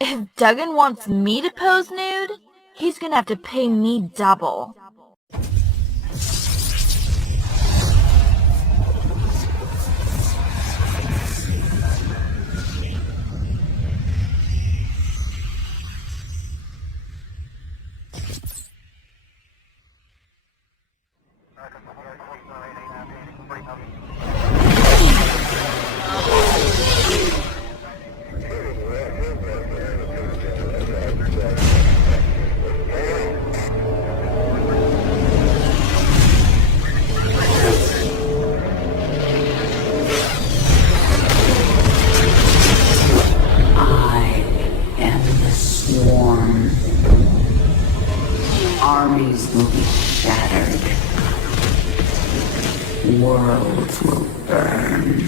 If Duggan wants me to pose nude, he's gonna have to pay me double. I am the swarm. Armies will be shattered. Worlds will burn.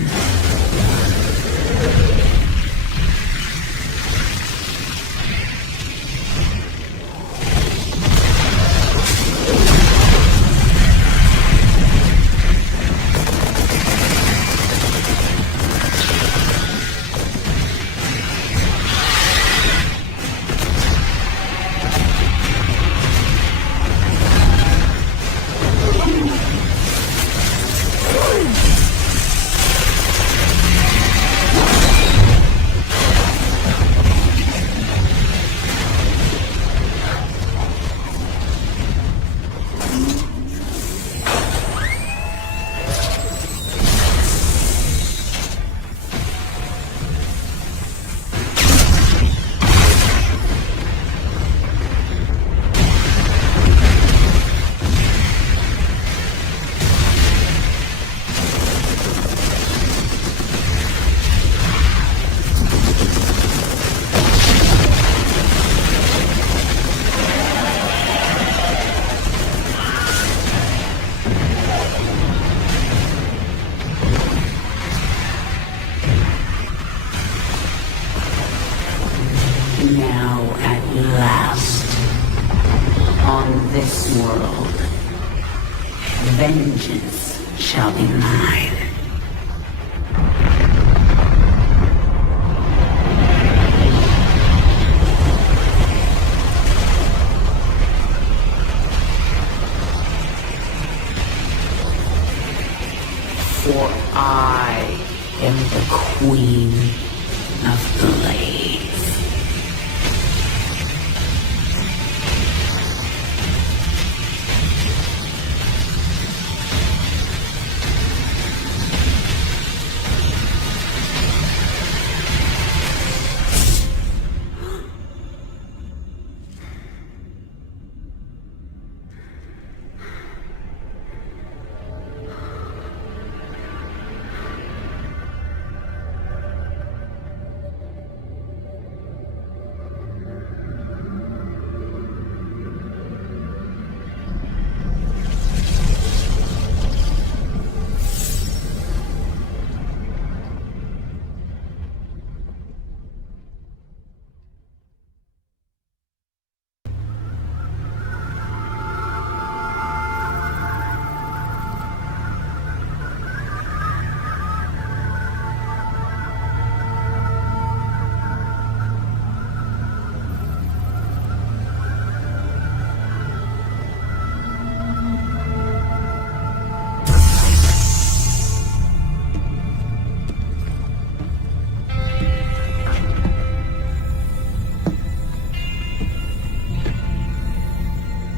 Now at last, on this world, vengeance shall be mine. For I am the Queen of Blaze.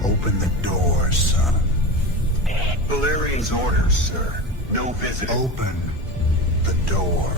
Open the door, son. Valerian's orders, sir. No visiting. Open the door.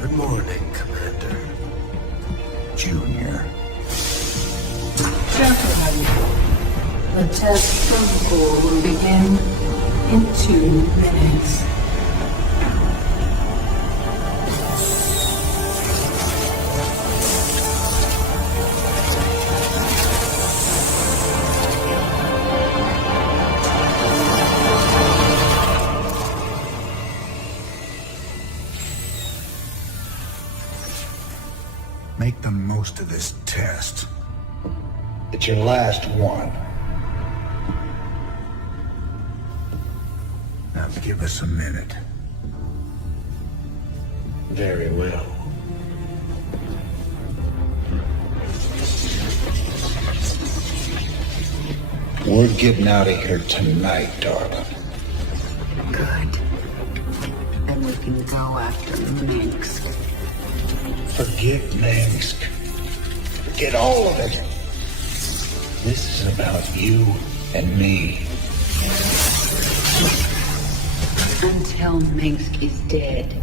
Good morning, Commander. Junior. Gentlemen, the test protocol will begin in 2 minutes. Make the most of this test. It's your last one. Now give us a minute. Very well. We're getting out of here tonight, darling. Good. And we can go after Minsk. Forget Minsk. Forget all of it. This is about you and me. Until Minsk is dead,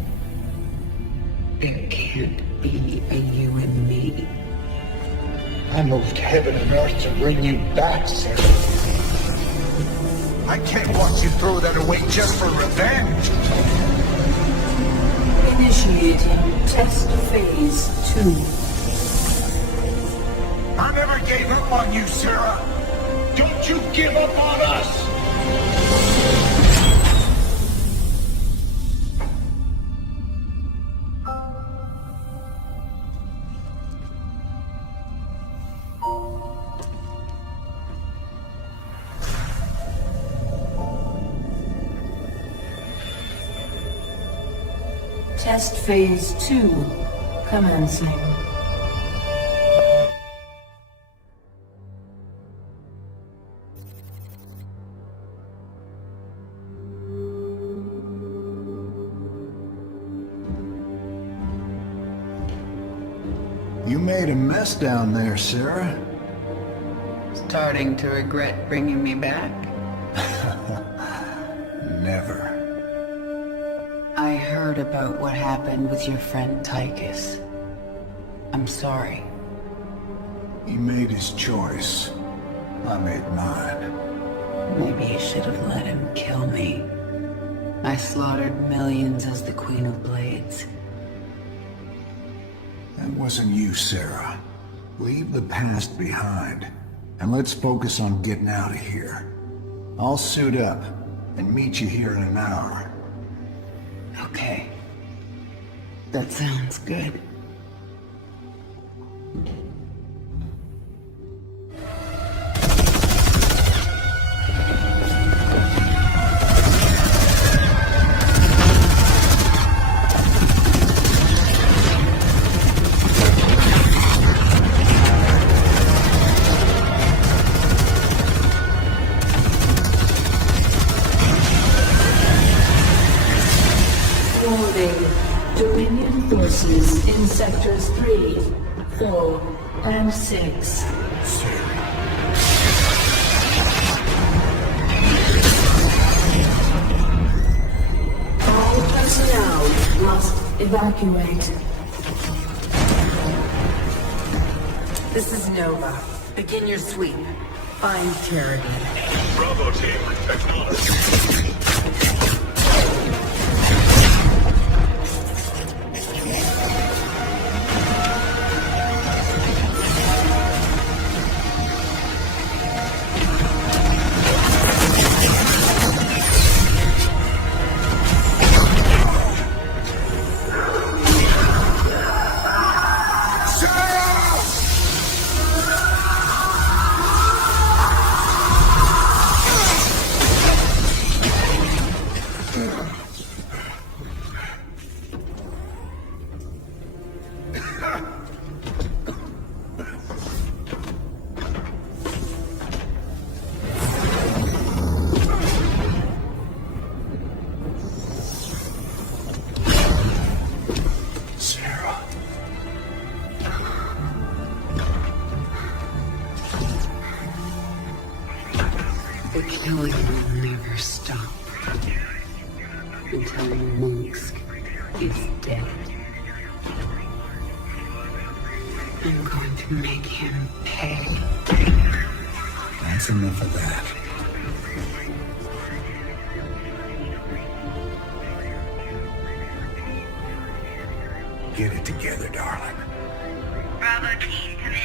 there can't be a you and me. I moved heaven and earth to bring you back, Sarah. I can't watch you throw that away just for revenge. Initiating test phase 2. I never gave up on you, Sarah. Don't you give up on us. Test phase 2 commencing. You made a mess down there, Sarah. Starting to regret bringing me back? Never. I heard about what happened with your friend Tychus. I'm sorry. He made his choice. I made mine. Maybe you should have let him kill me. I slaughtered millions as the Queen of Blades. That wasn't you, Sarah. Leave the past behind, and let's focus on getting out of here. I'll suit up and meet you here in an hour. Okay. That sounds good. Dominion forces in sectors 3, 4, and 6. All personnel must evacuate. This is Nova. Begin your sweep. Find Kerrigan. Bravo team, acknowledged. The killing will never stop until Minsk is dead. I'm going to make him pay. That's enough of that. Get it together, darling. Bravo team, come in.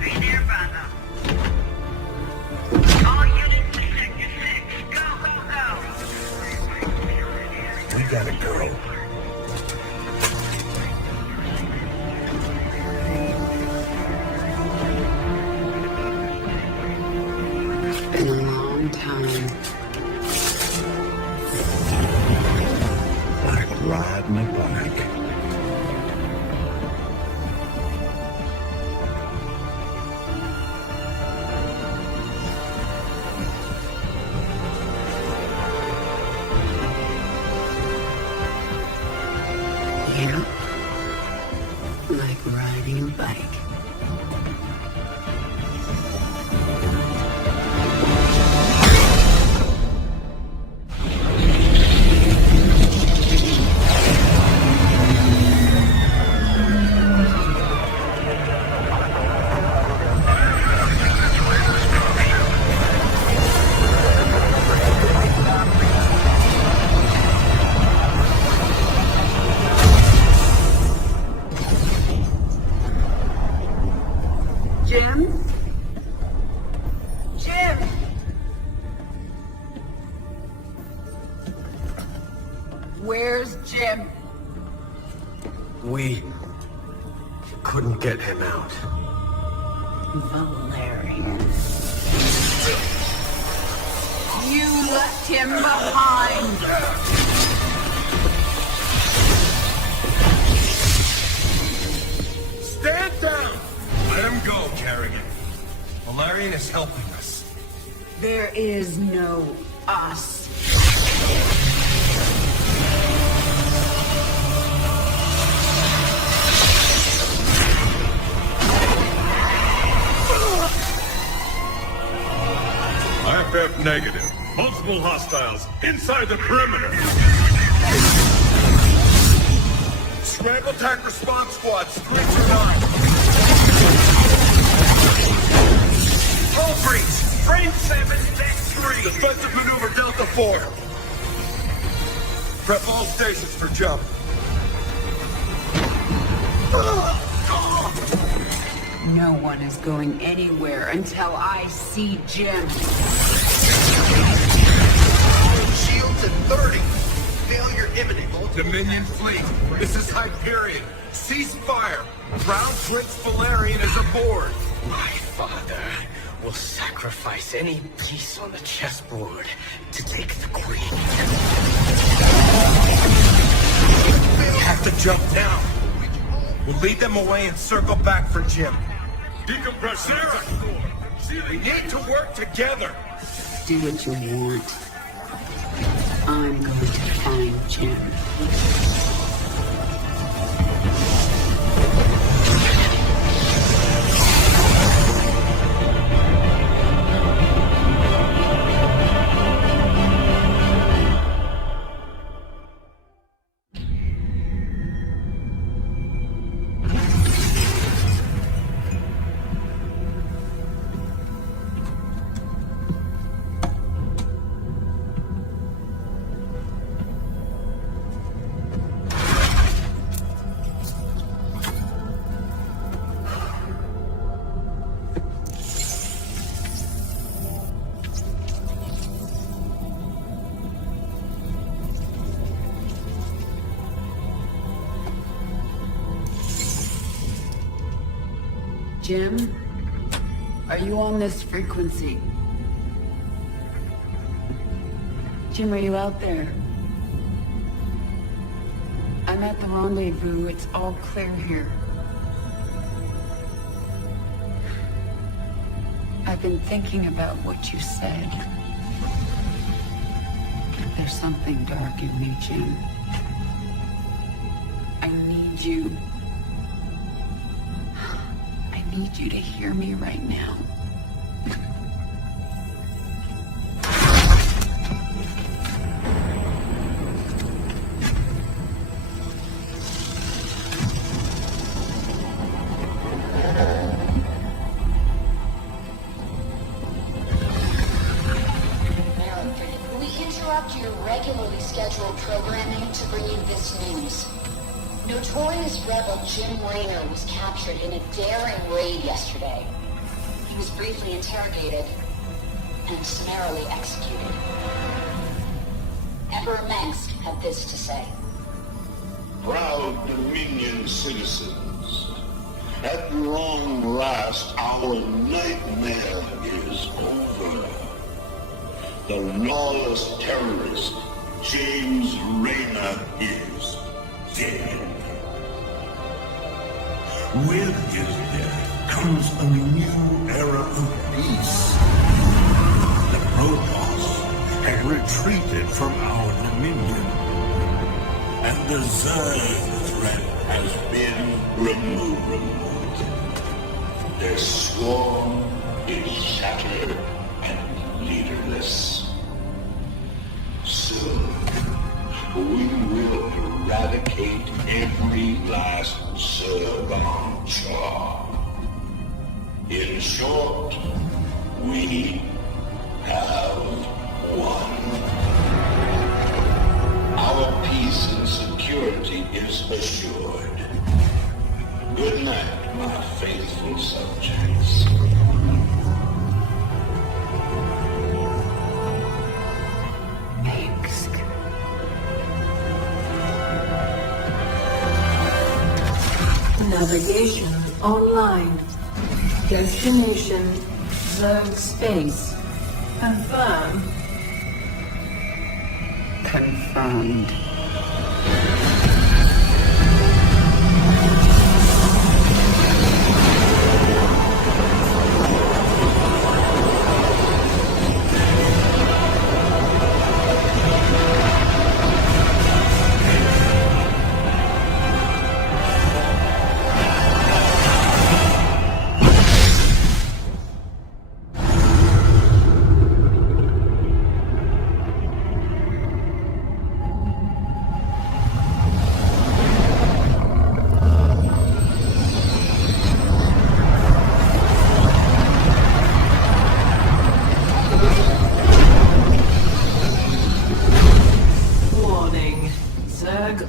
Are you there, Bravo? All units to Sector 6. Go, go, go! We got a girl. Been a long time. Like riding a bike. Yeah. Like riding a bike. Jim? Jim! Where's Jim? We couldn't get him out. Valerian. You left him behind! Stand down! Let him go, Kerrigan. Valerian is helping us. There is no us. IFF negative. Multiple hostiles inside the perimeter. Scramble attack response squads 3 to 9. Hull breach. Frame 7, deck 3. Defensive maneuver Delta 4. Prep all stations for jump. No one is going anywhere until I see Jim. Shields at 30. Failure imminent. Dominion fleet. This is Hyperion. Cease fire. Brown Prince Valerian is aboard. My father will sacrifice any piece on the chessboard to take the queen. We have to jump down. We'll lead them away and circle back for Jim. Decompress, Sarah! We need to work together. Do what you want. I'm going to find Jim. Jim, are you on this frequency? Jim, are you out there? I'm at the rendezvous. It's all clear here. I've been thinking about what you said. There's something dark in me, Jim. I need you. I need you to hear me right now. scheduled programming to bring you this news. Notorious rebel Jim Raynor was captured in a daring raid yesterday. He was briefly interrogated and summarily executed. Emperor Mengsk had this to say. Proud Dominion citizens, at long last our nightmare is over. The lawless terrorist James Raynor is dead. With his death comes a new era of peace. The Protoss had retreated from our dominion, and the Zerg threat has been removed. Their swarm is shattered and leaderless. Soon, we will eradicate every last Zerg on Char. In short, we have won. Our peace and security is assured. Good night, my faithful subjects. Navigation online. Destination Zerg Space. Confirm. Confirmed.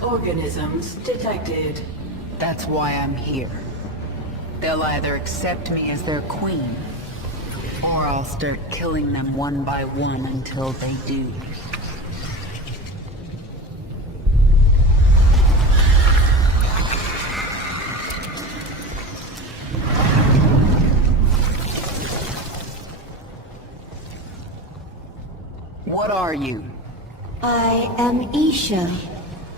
Organisms detected. That's why I'm here. They'll either accept me as their queen, or I'll start killing them one by one until they do. What are you? I am Isha.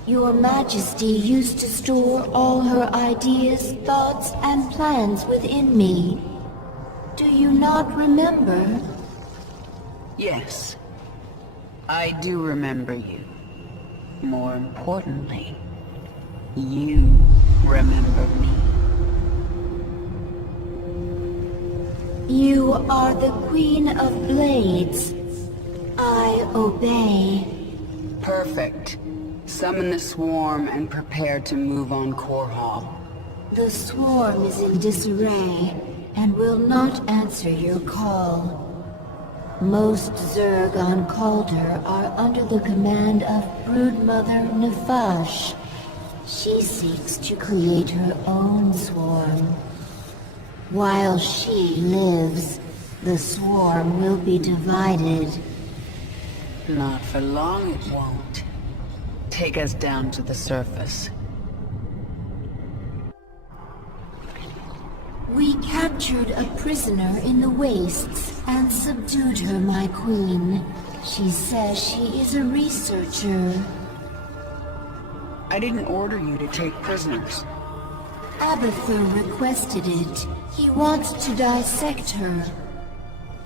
Your Majesty used to store all her ideas, thoughts, and plans within me. Do you not remember? Yes. I do remember you. More importantly, you remember me. You are the Queen of Blades. I obey. Perfect. Summon the swarm and prepare to move on Korhal. The swarm is in disarray and will not answer your call. Most Zerg on Calder are under the command of Broodmother Nefash. She seeks to create her own swarm. While she lives, the swarm will be divided. Not for long it won't. Take us down to the surface. We captured a prisoner in the wastes and subdued her, my queen. She says she is a researcher. I didn't order you to take prisoners. Abathur requested it. He wants to dissect her.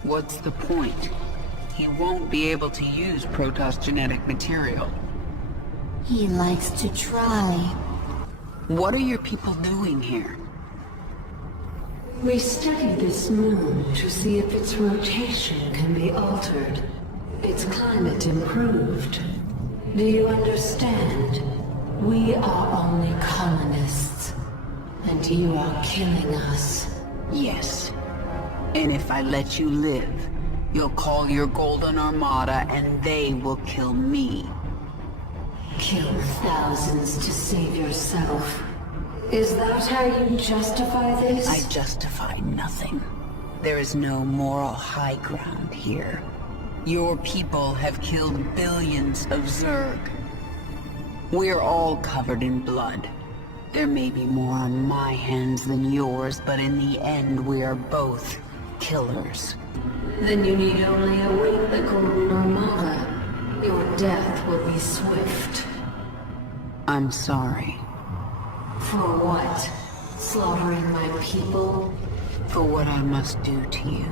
What's the point? He won't be able to use Protoss genetic material. He likes to try. What are your people doing here? We studied this moon to see if its rotation can be altered, its climate improved. Do you understand? We are only colonists, and you are killing us. Yes. And if I let you live, you'll call your Golden Armada and they will kill me. Kill thousands to save yourself. Is that how you justify this? I justify nothing. There is no moral high ground here. Your people have killed billions of Zerg. We're all covered in blood. There may be more on my hands than yours, but in the end we are both killers. Then you need only await the Golden Armada. Your death will be swift. I'm sorry. For what? Slaughtering my people? For what I must do to you.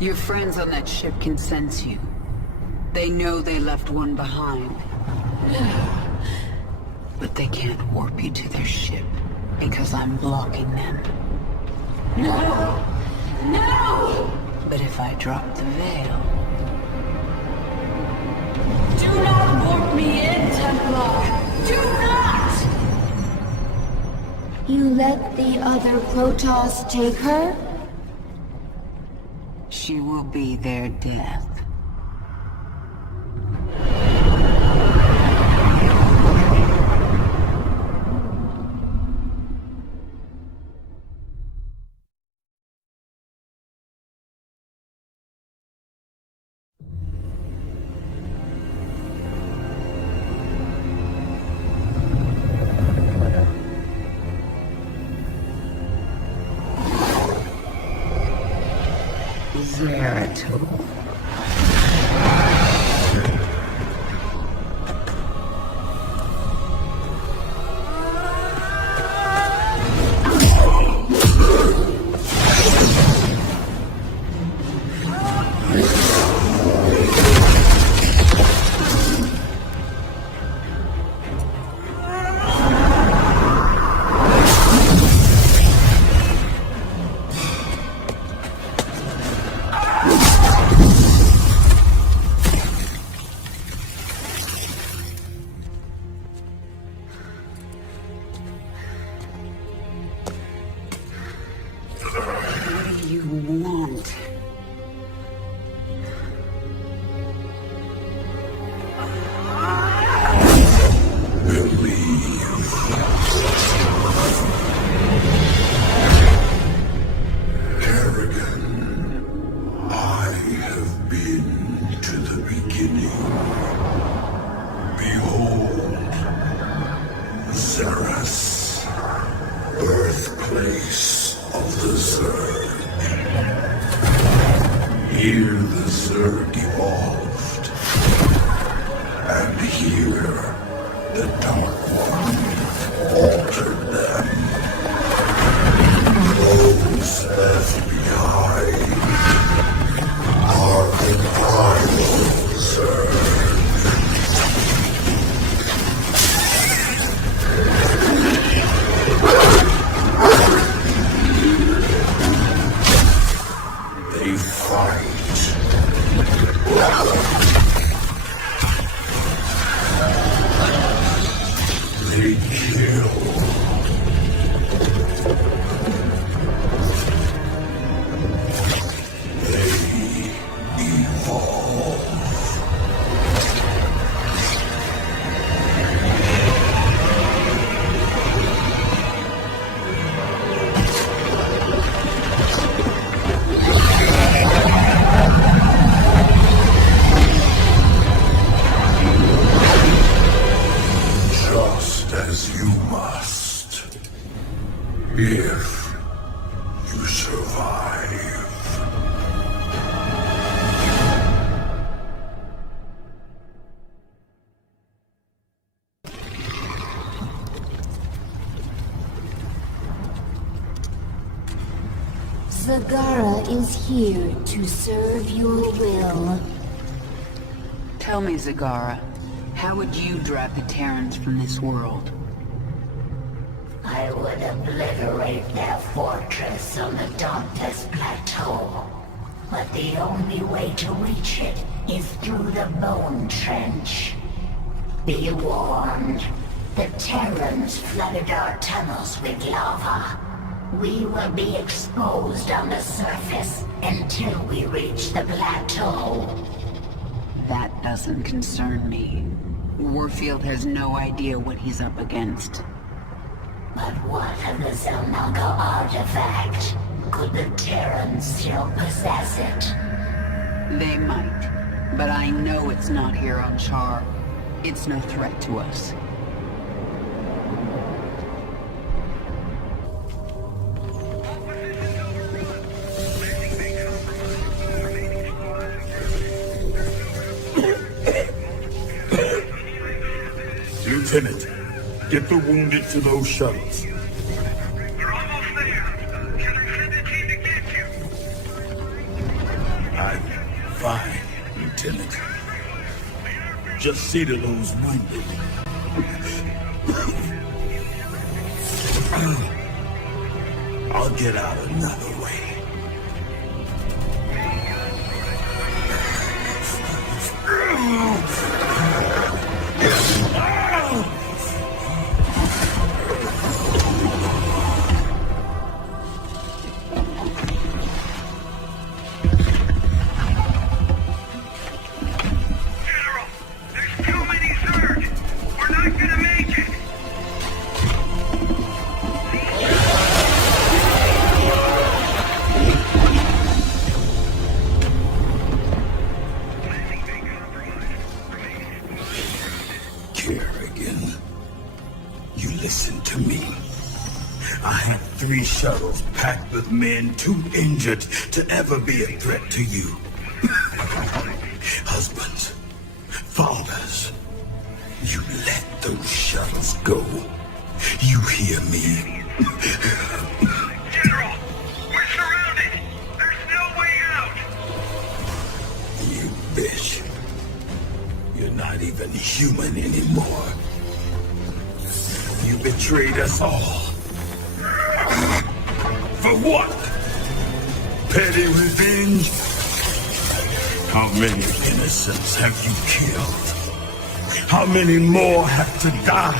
Your friends on that ship can sense you. They know they left one behind. But they can't warp you to their ship, because I'm blocking them. No! No! But if I drop the veil... Do not warp me in, Templar! Do not! You let the other Protoss take her? She will be their death. Zeratul. What do you want? Kerrigan, I have been to the beginning. Behold, Xeras, birthplace of the Zerg. Here the Zerg evolved, and here the Dark One altered them. Those left behind are the primal Zerg. They fight. They kill. They evolve. Just as you must. If you survive. Zagara is here to serve your will. Tell me, Zagara, how would you drive the Terrans from this world? I would obliterate their fortress on the Dantes Plateau. But the only way to reach it is through the Bone Trench. Be warned, the Terrans flooded our tunnels with lava. We will be exposed on the surface until we reach the plateau. doesn't concern me. Warfield has no idea what he's up against. But what of the Zelnaga artifact? Could the Terrans still possess it? They might, but I know it's not here on Char. It's no threat to us. Lieutenant, get the wounded to those shuttles. We're almost there. Can I send a team to get you? I'm fine, Lieutenant. Just see to those wounded. I'll get out another way. General, there's too many Zerg. We're not gonna make it. Kerrigan, you listen to me. I have 3 shuttles packed with men too injured to ever be a threat to you. Husbands, fathers, you let those shuttles go. You hear me? General, we're surrounded. There's no way out. You bitch. You're not even human anymore. You betrayed us all. For what? Petty revenge? How many innocents have you killed? How many more have to die?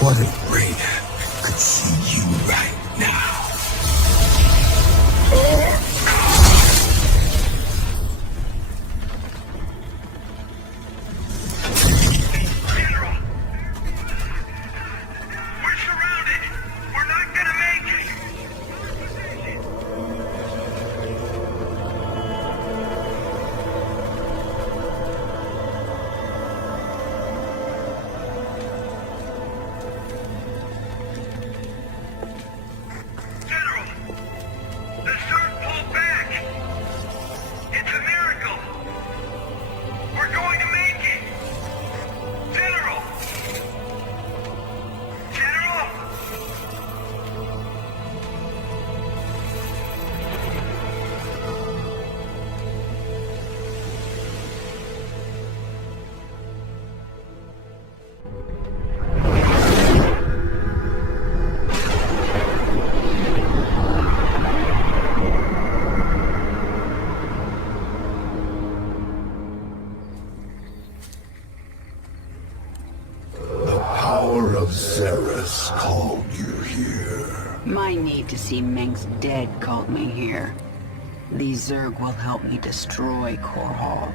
What if Raina could see you right now? General, we're surrounded. We're not gonna make it. General, the Zerg pulled back. It's a miracle. We're going to make it. General! General! The power of Xeris called you here. My need to see Mengsk dead called me here. These Zerg will help me destroy Korhal.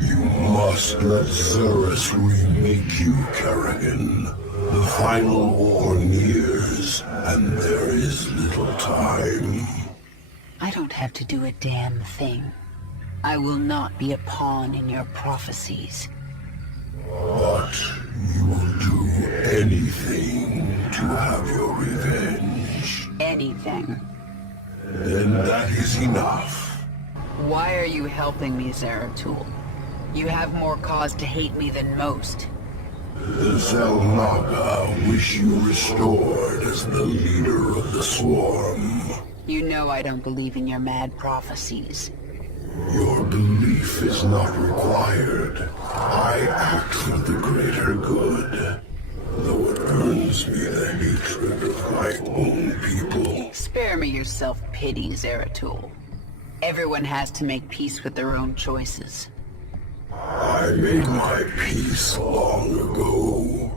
You must let Xeris remake you, Kerrigan. The final war nears, and there is little time. I don't have to do a damn thing. I will not be a pawn in your prophecies. But you will do anything to have your revenge. Anything. Then that is enough. Why are you helping me, Zeratul? You have more cause to hate me than most. The Zelnaga wish you restored as the leader of the Swarm. You know I don't believe in your mad prophecies. Your belief is not required. I act for the greater good, though it earns me the hatred of my own people. Spare me your self-pity, Zeratul. Everyone has to make peace with their own choices. I made my peace long ago.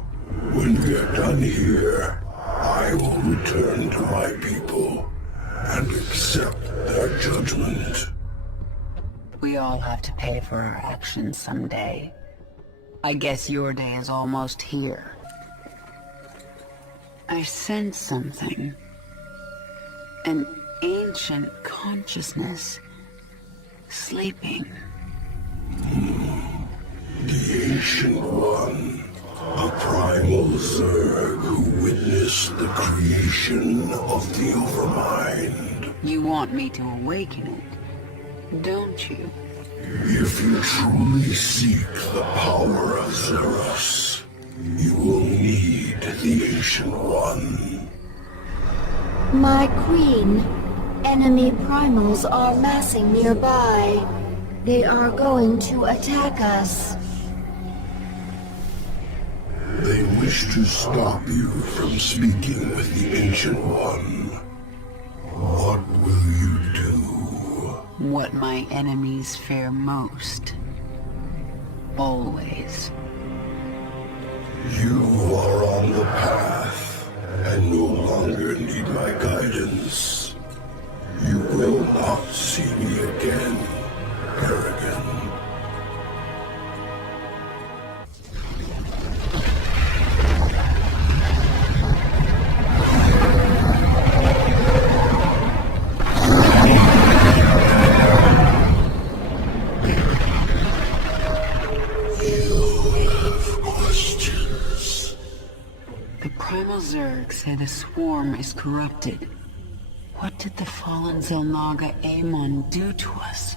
When we are done here, I will return to my people and accept their judgment. We all have to pay for our actions someday. I guess your day is almost here. I sense something. An ancient consciousness. Sleeping. The Ancient One. A primal Zerg who witnessed the creation of the Overmind. You want me to awaken it, don't you? If you truly seek the power of Zeros, you will need the Ancient One. My queen, enemy primals are massing nearby. They are going to attack us. They wish to stop you from speaking with the Ancient One. What will you do? What my enemies fear most. Always. You are on the path, and no longer need my guidance. You will not see me again, Kerrigan. Primal Zerg say the swarm is corrupted. What did the fallen Xel'Naga Amon do to us?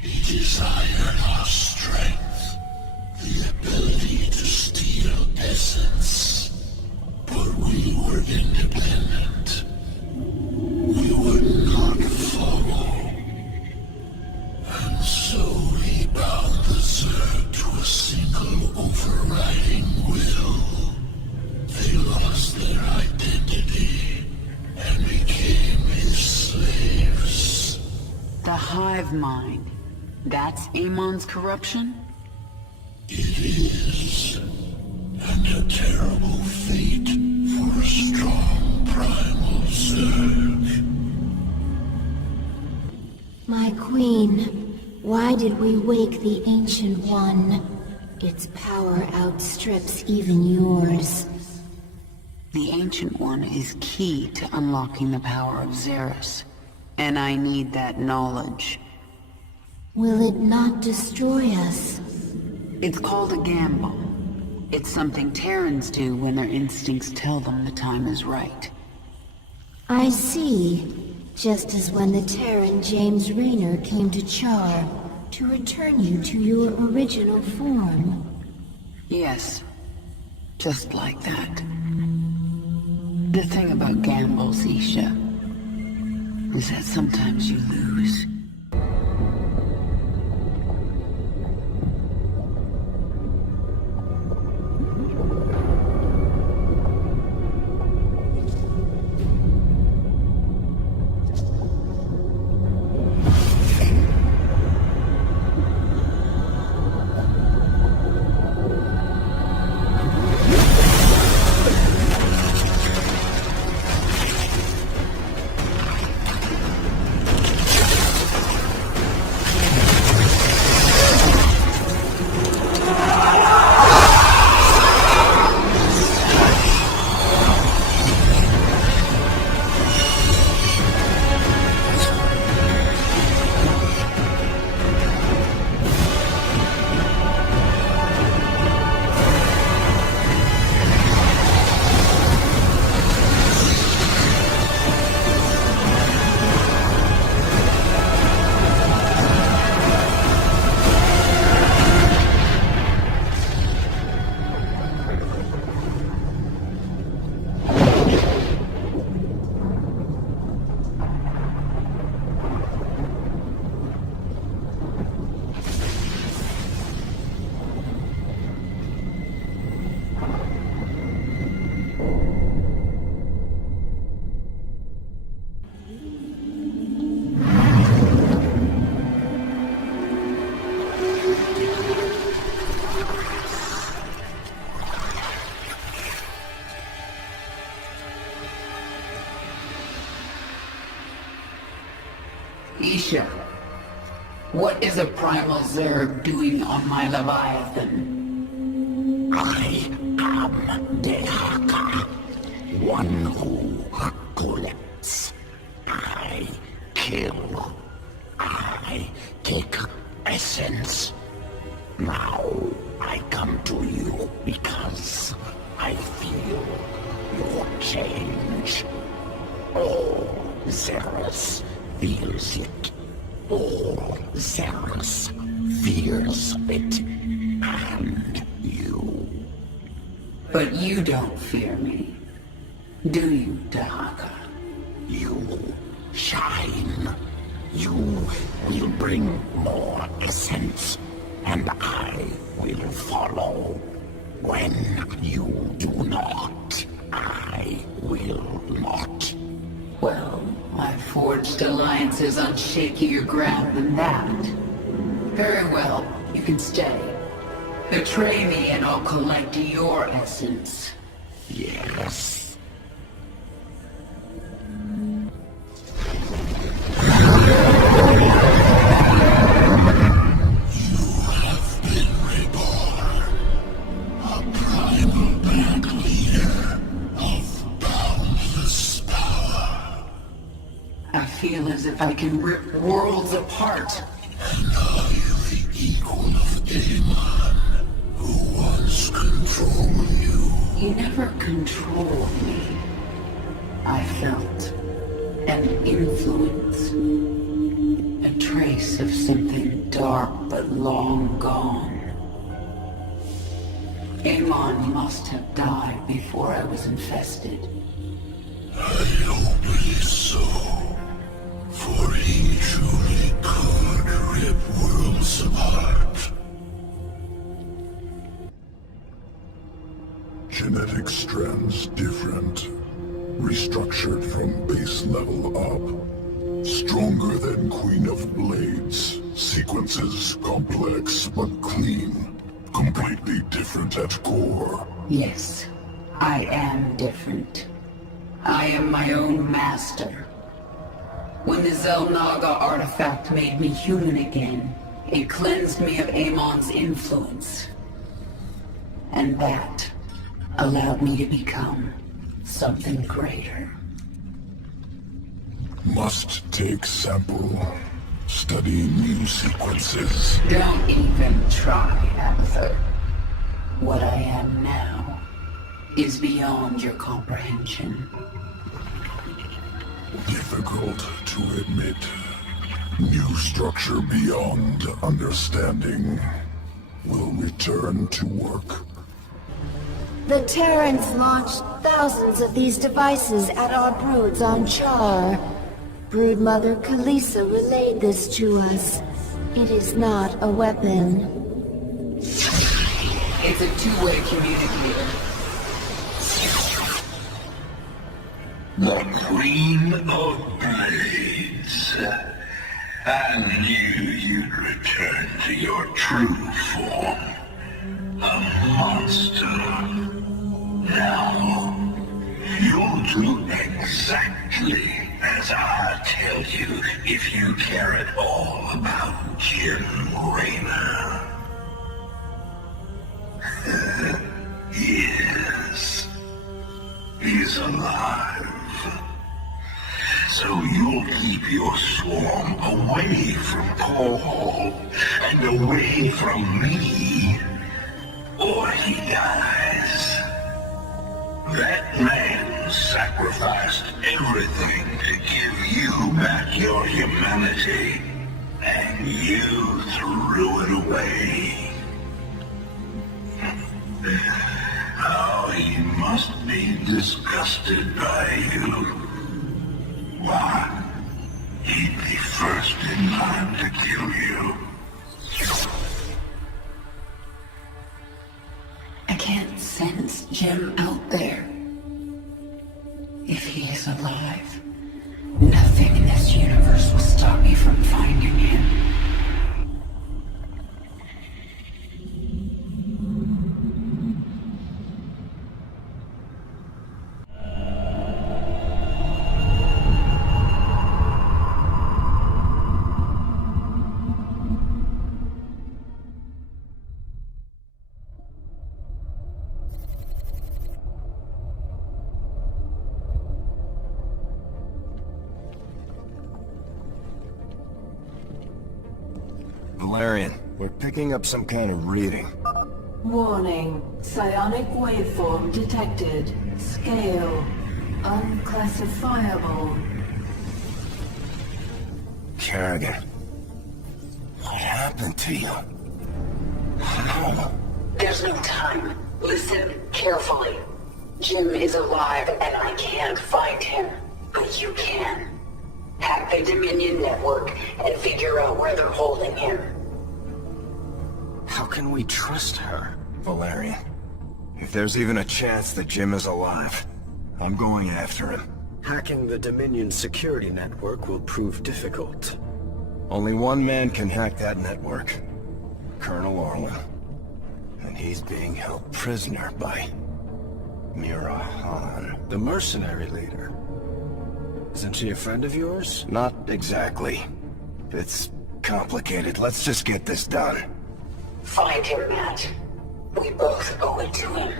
He desired our strength, the ability to steal essence. But we were independent. We would not follow. And so he bound the Zerg to a single overriding will. They lost their identity and became his slaves. The hive mind. That's Amon's corruption? It is. And a terrible fate for a strong primal Zerg. My queen, why did we wake the Ancient One? Its power outstrips even yours. The Ancient One is key to unlocking the power of Zeros, and I need that knowledge. Will it not destroy us? It's called a gamble. It's something Terrans do when their instincts tell them the time is right. I see. Just as when the Terran James Raynor came to Char to return you to your original form. Yes, just like that. The thing about gambles, Isha, is that sometimes you lose. Isha, What is a primal Zerg doing on my Leviathan? I am Dehaka, one who collects. I kill. I take essence. Now I come to you because I feel your change. All Xeris feels it. All Xeris fears it. And you. But you don't fear me, do you, Dehaka? You shine. You will bring more essence, and I will follow. When you do not, I will not. Well, I've forged alliances on shakier ground than that. Very well, you can stay. Betray me and I'll collect your essence. Yes. I feel as if I can rip worlds apart. And are you the equal of Amon, who once controlled you? You never controlled me. I felt an influence. A trace of something dark but long gone. Amon must have died before I was infested. I hope it is so. For he truly could rip worlds apart. Genetic strands different. Restructured from base level up. Stronger than Queen of Blades. Sequences complex but clean. Completely different at core. Yes, I am different. I am my own master. When the Xel'Naga artifact made me human again, it cleansed me of Amon's influence. And that allowed me to become something greater. Must take sample. Study new sequences. Don't even try, Abathur. What I am now is beyond your comprehension. Difficult to admit. New structure beyond understanding. Will return to work. The Terrans launched thousands of these devices at our broods on Char. Broodmother Kalisa relayed this to us. It is not a weapon. It's a two-way communicator. The Queen of Blades. I knew you'd return to your true form. A monster. Now, you'll do exactly as I tell you if you care at all about Jim Raynor. Yes. He's alive. So you'll keep your swarm away from Paul and away from me, or he dies. That man sacrificed everything to give you back your humanity, and you threw it away. How he must be disgusted by you. Why, he'd be first in line to kill you. I can't sense Jim out there. If he is alive, nothing in this universe will stop me from finding him. Valerian, we're picking up some kind of reading. Warning. Psionic waveform detected. Scale. Unclassifiable. Kerrigan, what happened to you? How? There's no time. Listen carefully. Jim is alive, and I can't find him. But you can. Hack the Dominion network and figure out where they're holding him. How can we trust her? Valerian, if there's even a chance that Jim is alive, I'm going after him. Hacking the Dominion security network will prove difficult. Only one man can hack that network. Colonel Orlin. And he's being held prisoner by Mira Han. The mercenary leader. Isn't she a friend of yours? Not exactly. It's complicated. Let's just get this done. Find him, Matt. We both owe it to him.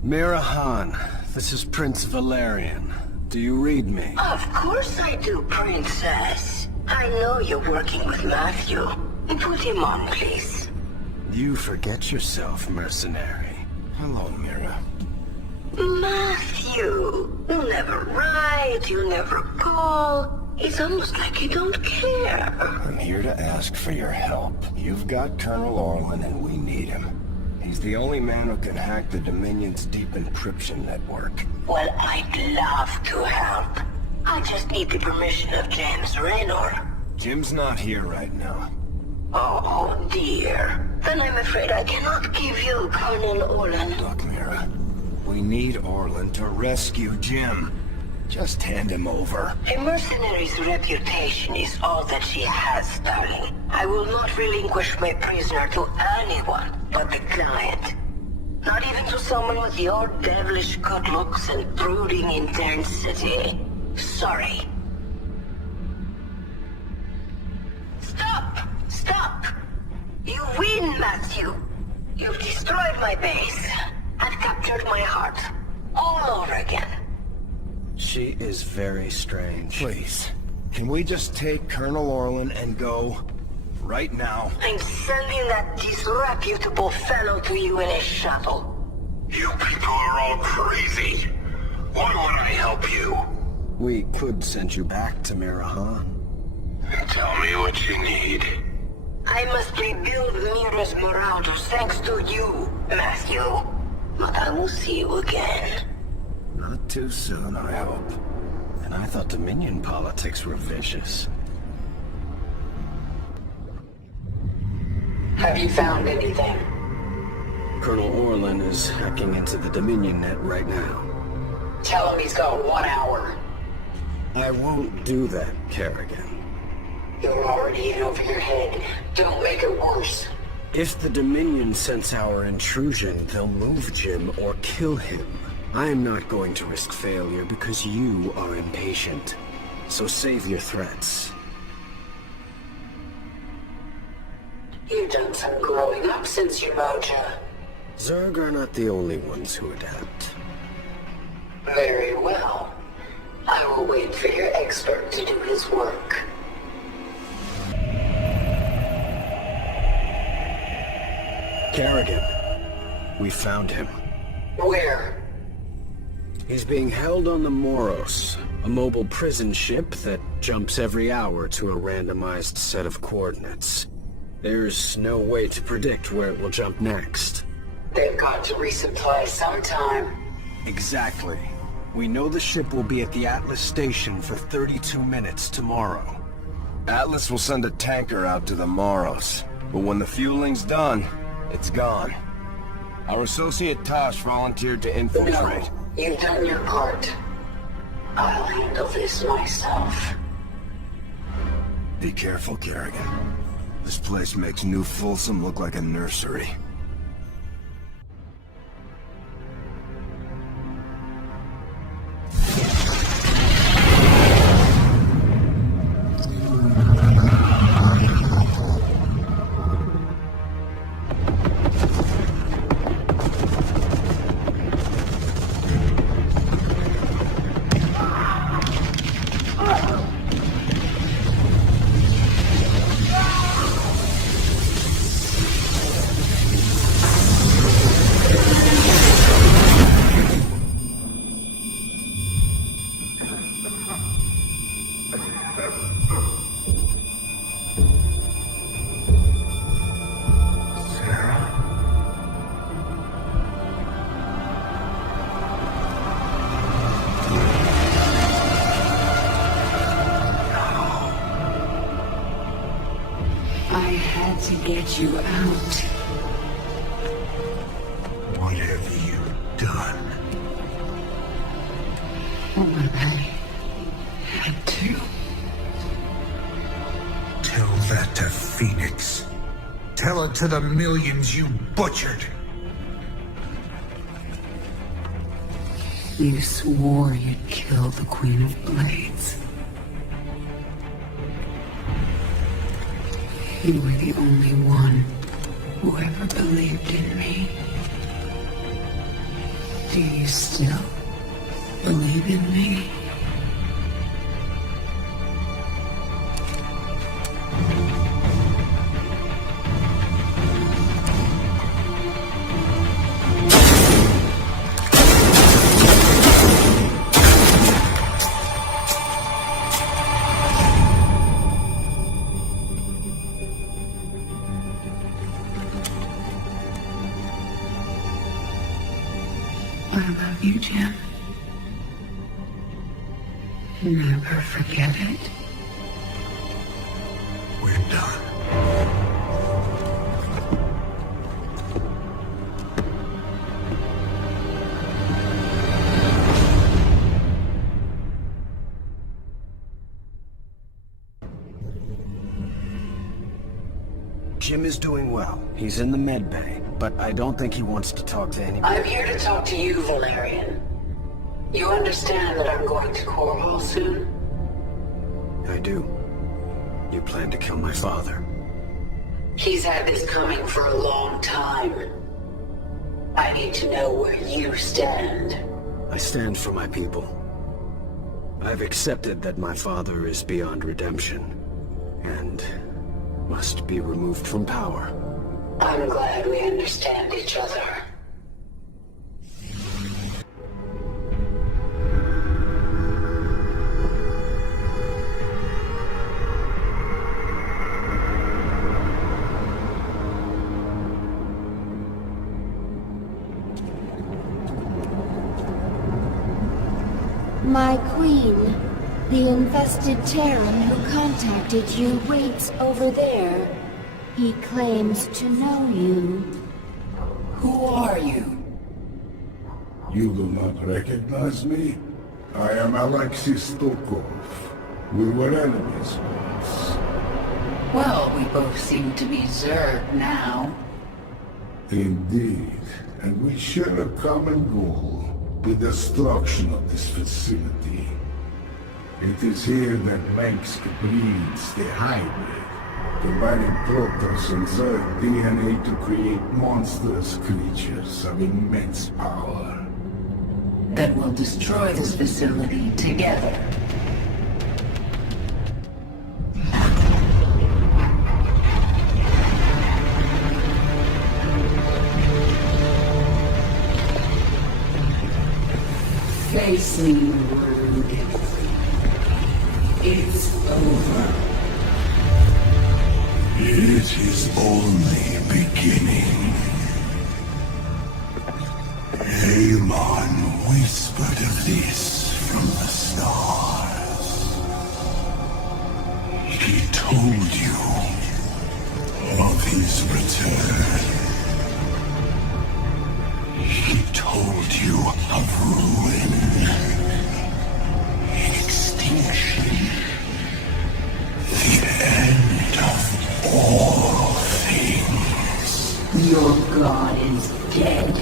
Mira Han, this is Prince Valerian. Do you read me? Of course I do, Princess. I know you're working with Matthew. Put him on, please. You forget yourself, mercenary. Hello, Mira. Matthew, you never write, you never call. It's almost like you don't care. I'm here to ask for your help. You've got Colonel Orlin and we need him. He's the only man who can hack the Dominion's deep encryption network. Well, I'd love to help. I just need the permission of James Raynor. Jim's not here right now. Oh, dear. Then I'm afraid I cannot give you Colonel Orlin. Look, Mira. We need Orlin to rescue Jim. Just hand him over. A mercenary's reputation is all that she has, darling. I will not relinquish my prisoner to anyone but the client. Not even to someone with your devilish good looks and brooding intensity. Sorry. Stop! Stop! You win, Matthew! You've destroyed my base and captured my heart all over again. She is very strange. Please, can we just take Colonel Orlin and go? Right now. I'm sending that disreputable fellow to you in a shuttle. You people are all crazy. Why would I help you? We could send you back to Mira Han. Tell me what you need. I must rebuild Mira's morale thanks to you, Matthew. But I will see you again. Not too soon, I hope. And I thought Dominion politics were vicious. Have you found anything? Colonel Orlin is hacking into the Dominion net right now. Tell him he's got 1 hour. I won't do that, Kerrigan. You're already in over your head. Don't make it worse. If the Dominion sense our intrusion, they'll move Jim or kill him. I am not going to risk failure because you are impatient. So save your threats. You've done some growing up since your moja. Zerg are not the only ones who adapt. Very well. I will wait for your expert to do his work. Kerrigan, we found him. Where? He's being held on the Moros, a mobile prison ship that jumps every hour to a randomized set of coordinates. There's no way to predict where it will jump next. They've got to resupply sometime. Exactly. We know the ship will be at the Atlas station for 32 minutes tomorrow. Atlas will send a tanker out to the Moros, but when the fueling's done, it's gone. Our associate Tosh volunteered to infiltrate. No, you've done your part. I'll handle this myself. Be careful, Kerrigan. This place makes New Folsom look like a nursery. I had to get you out. What have you done? What I had to. Tell that to Phoenix. Tell it to the millions you butchered. You swore you'd kill the Queen of Blades. You were the only one who ever believed in me. Do you still believe in me? I love you, Jim. Never forget it. We're done. Jim is doing well. He's in the med bay, but I don't think he wants to talk to anyone. I'm here to talk to you, Valerian. You understand that I'm going to Korhal soon? I do. You plan to kill my father. He's had this coming for a long time. I need to know where you stand. I stand for my people. I've accepted that my father is beyond redemption, and must be removed from power. I'm glad we understand each other. My queen, the infested Terran who contacted you waits over there. He claims to know you. Who are you? You do not recognize me? I am Alexis Stokov. We were enemies once. Well, we both seem to be Zerg now. Indeed, and we share a common goal. The destruction of this facility. It is here that Mengsk breeds the hybrid, combining Protoss and Zerg DNA to create monstrous creatures of immense power. That will destroy this facility together. Face me, Rude. It's over. It is only beginning. Aemon whispered of this from the stars. He told you of his return. He told you of ruin, extinction, the end of all things. Your god is dead,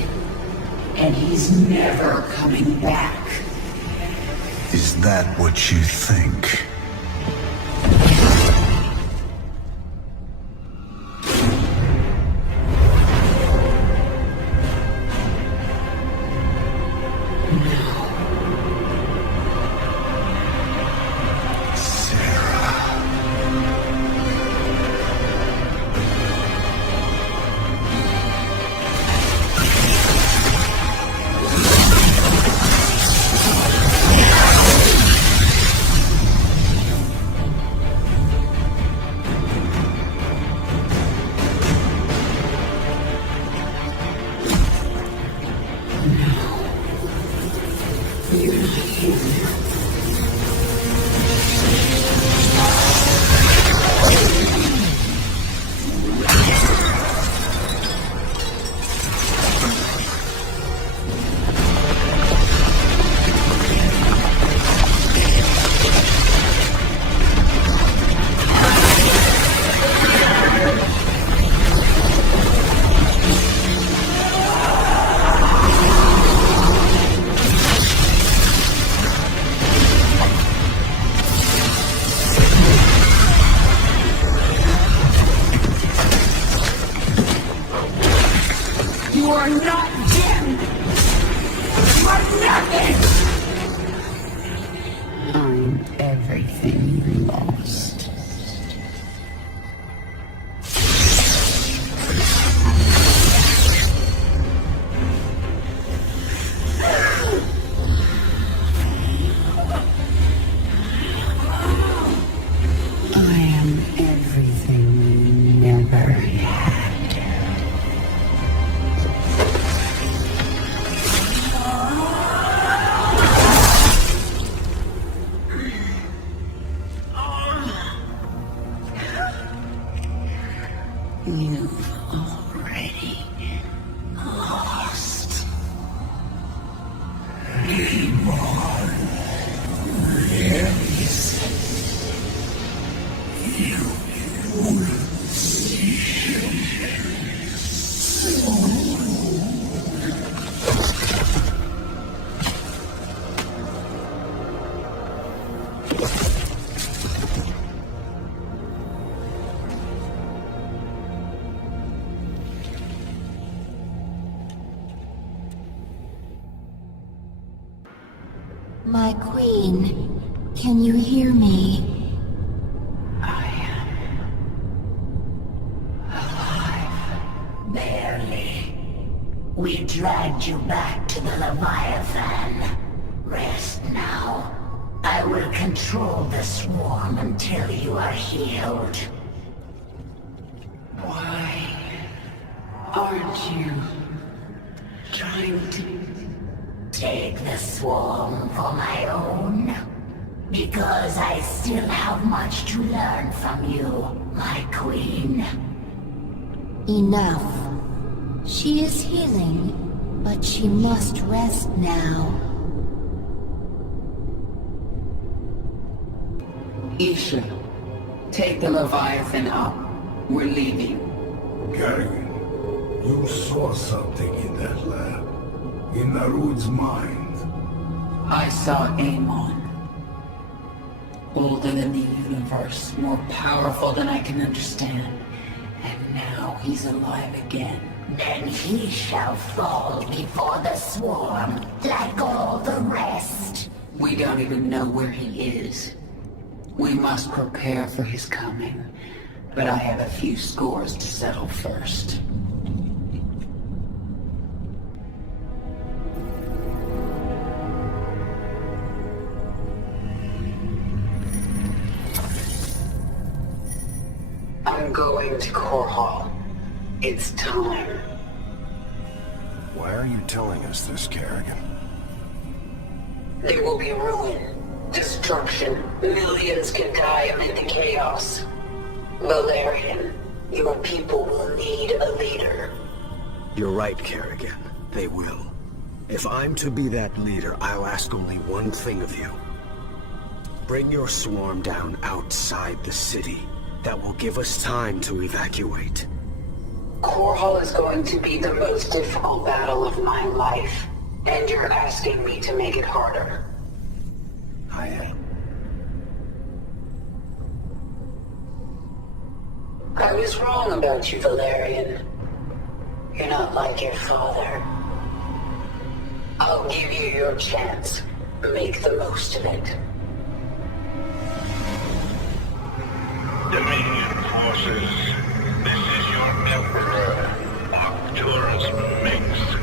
and he's never coming back. Is that what you think? You are not Jim! You are nothing! I'm everything you lost. I am everything you never had. You've already lost. My queen, can you hear me? Barely. We dragged you back to the Leviathan. Rest now. I will control the swarm until you are healed. Why aren't you trying to take the swarm for my own? Because I still have much to learn from you, my queen. Enough. She is healing, but she must rest now. Isha, take the Leviathan up. We're leaving. Kerrigan, you saw something in that lab. In Narud's mind. I saw Amon. Older than the universe, more powerful than I can understand. And now he's alive again. Then he shall fall before the swarm, like all the rest. We don't even know where he is. We must prepare for his coming. But I have a few scores to settle first. I'm going to Core Hall. It's time. Why are you telling us this, Kerrigan? There will be ruin, destruction. Millions can die amid the chaos. Valerian, your people will need a leader. You're right, Kerrigan. They will. If I'm to be that leader, I'll ask only one thing of you. Bring your swarm down outside the city. That will give us time to evacuate. Core Hall is going to be the most difficult battle of my life, and you're asking me to make it harder. I am. I was wrong about you, Valerian. You're not like your father. I'll give you your chance. Make the most of it. Dominion forces, this is your Emperor, Arcturus Minsk.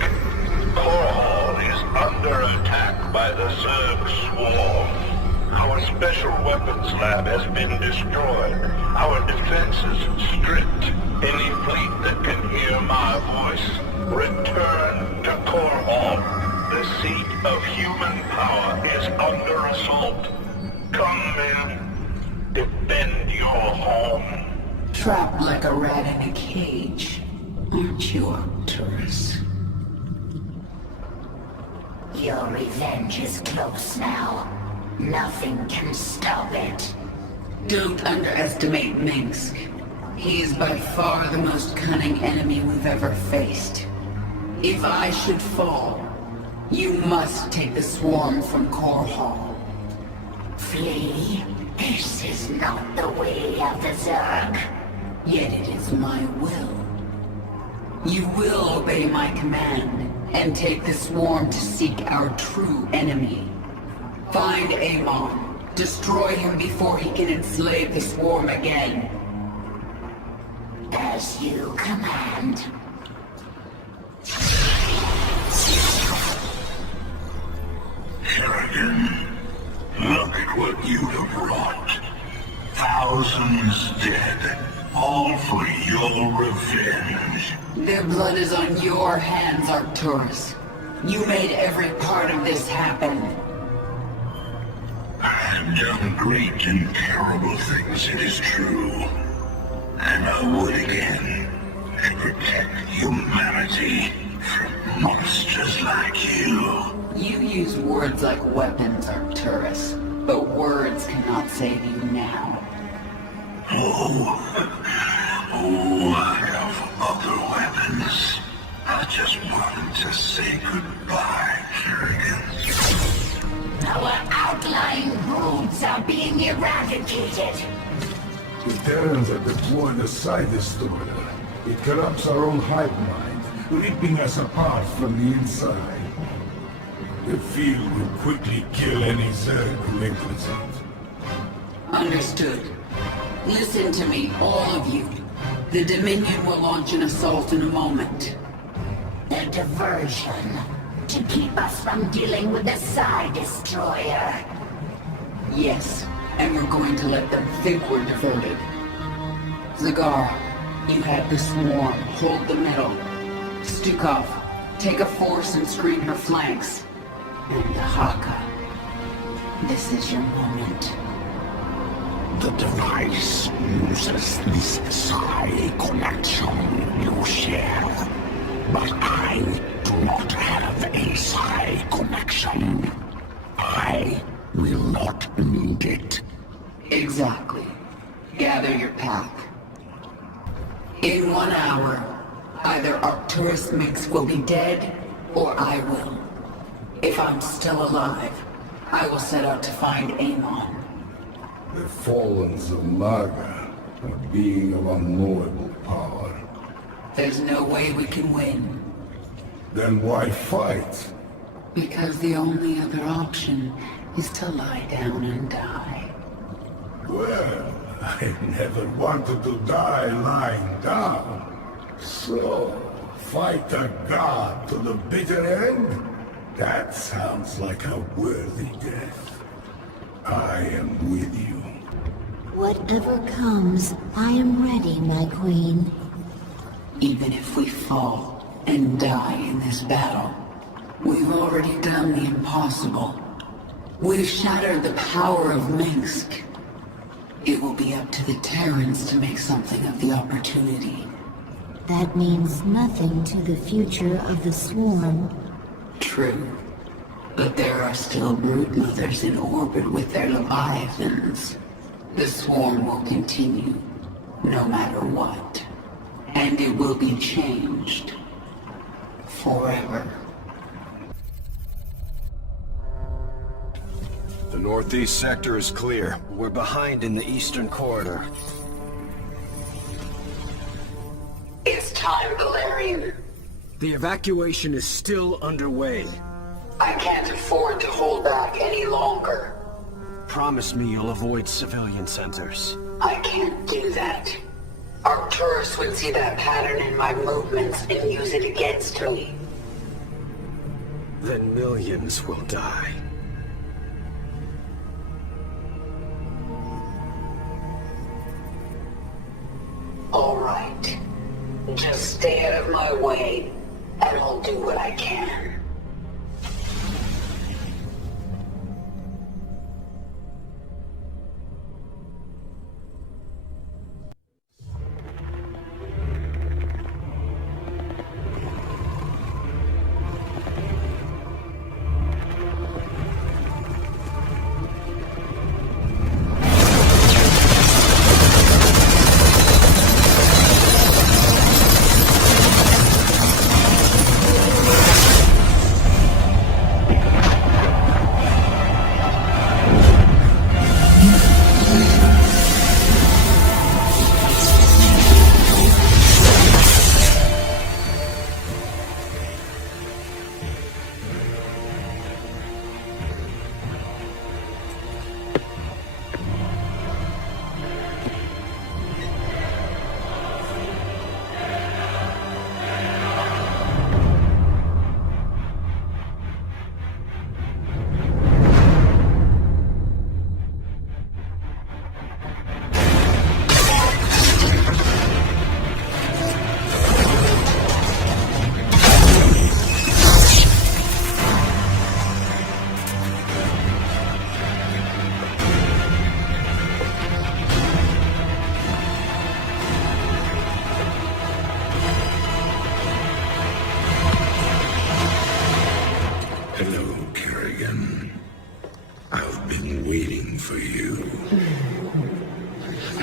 Core Hall is under attack by the Zerg swarm. Our special weapons lab has been destroyed. Our defenses stripped. Any fleet that can hear my voice, return to Core Hall. The seat of human power is on Trapped like a rat in a cage, aren't you, Arcturus? Your revenge is close now. Nothing can stop it. Don't underestimate Minsk. He is by far the most cunning enemy we've ever faced. If I should fall, you must take the swarm from Core Hall. Flee? This is not the way of the Zerg. Yet it is my will. You will obey my command, and take the swarm to seek our true enemy. Find Amon. Destroy him before he can enslave the swarm again. As you command. Kerrigan, look at what you have wrought. Thousands dead, all for your revenge. Their blood is on your hands, Arcturus. You made every part of this happen. I have done great and terrible things, it is true. And I would again, to protect humanity from monsters like you. You use words like weapons, Arcturus, but words cannot save you now. Oh, I have other weapons. I just wanted to say goodbye, Kerrigan. Our outlying broods are being eradicated. The Terrans are deploying a side destroyer. It corrupts our own hive mind, ripping us apart from the inside. The field will quickly kill any Zerg who enters it. Understood. Listen to me, all of you. The Dominion will launch an assault in a moment. A diversion. To keep us from dealing with the side destroyer. Yes, and we're going to let them think we're diverted. Zagar, you have the swarm. Hold the middle. Stukov, take a force and screen her flanks. And Haka, this is your moment. The device uses this psi connection you share. But I do not have a psi connection. I will not need it. Exactly. Gather your pack. In 1 hour, either Arcturus Mix will be dead, or I will. If I'm still alive, I will set out to find Amon. The fallen Zamaga, a being of unknowable power. There's no way we can win. Then why fight? Because the only other option is to lie down and die. Well, I never wanted to die lying down. So, fight a god to the bitter end? That sounds like a worthy death. I am with you. Whatever comes, I am ready, my queen. Even if we fall and die in this battle, we've already done the impossible. We've shattered the power of Minsk. It will be up to the Terrans to make something of the opportunity. That means nothing to the future of the swarm. True. But there are still brood mothers in orbit with their leviathans. The swarm will continue, no matter what. And it will be changed. Forever. The northeast sector is clear. We're behind in the eastern corridor. It's time, Valerian. The evacuation is still underway. I can't afford to hold back any longer. Promise me you'll avoid civilian centers. I can't do that. Arcturus would see that pattern in my movements and use it against me. Then millions will die. All right. Just stay out of my way, and I'll do what I can.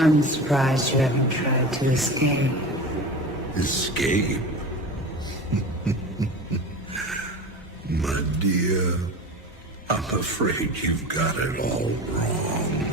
I'm surprised you haven't tried to escape. Escape? My dear, I'm afraid you've got it all wrong.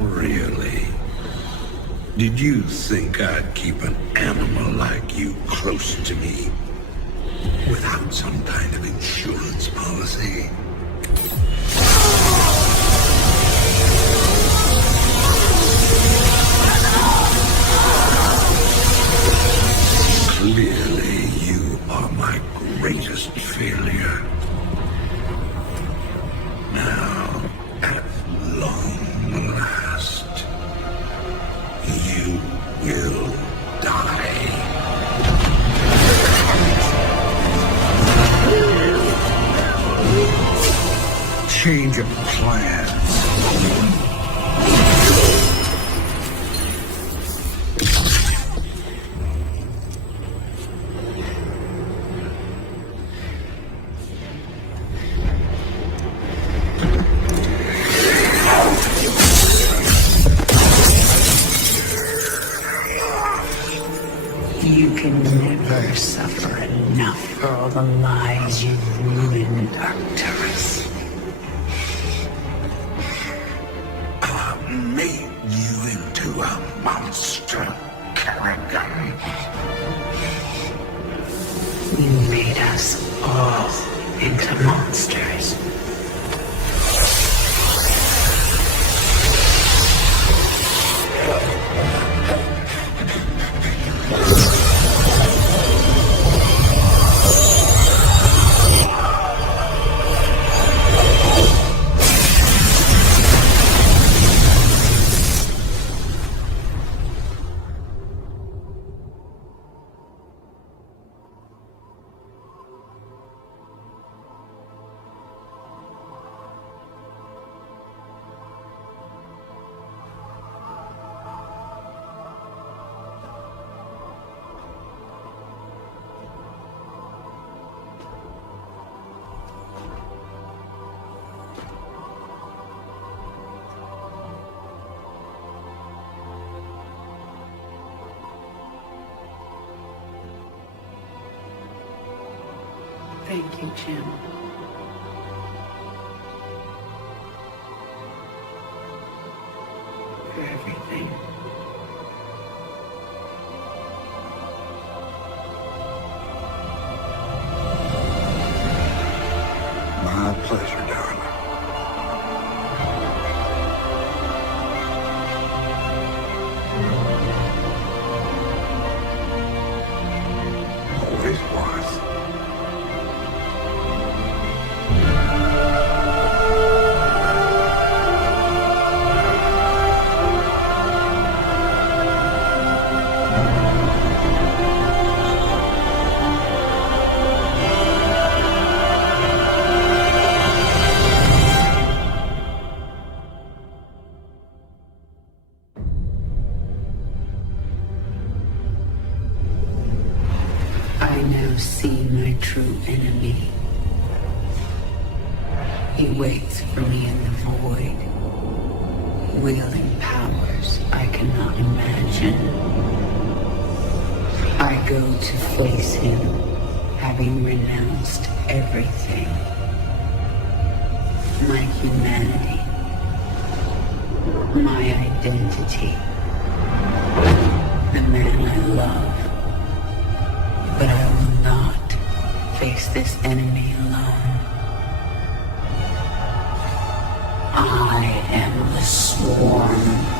Really? Did you think I'd keep an animal like you close to me without some kind of insurance policy? Clearly, you are my greatest failure. Now, at long last, you will die. Change of plans. You can never suffer enough for all the lives you've ruined, Arcturus. I made you into a monster, Kerrigan. You made us all into monsters. Thank you, Jim. For everything. My pleasure, darling. Always was. I now see my true enemy. He waits for me in the void, wielding powers I cannot imagine. I go to face him, having renounced everything. My humanity, my identity, the man I love. But I will not face this enemy alone. I am the Swarm.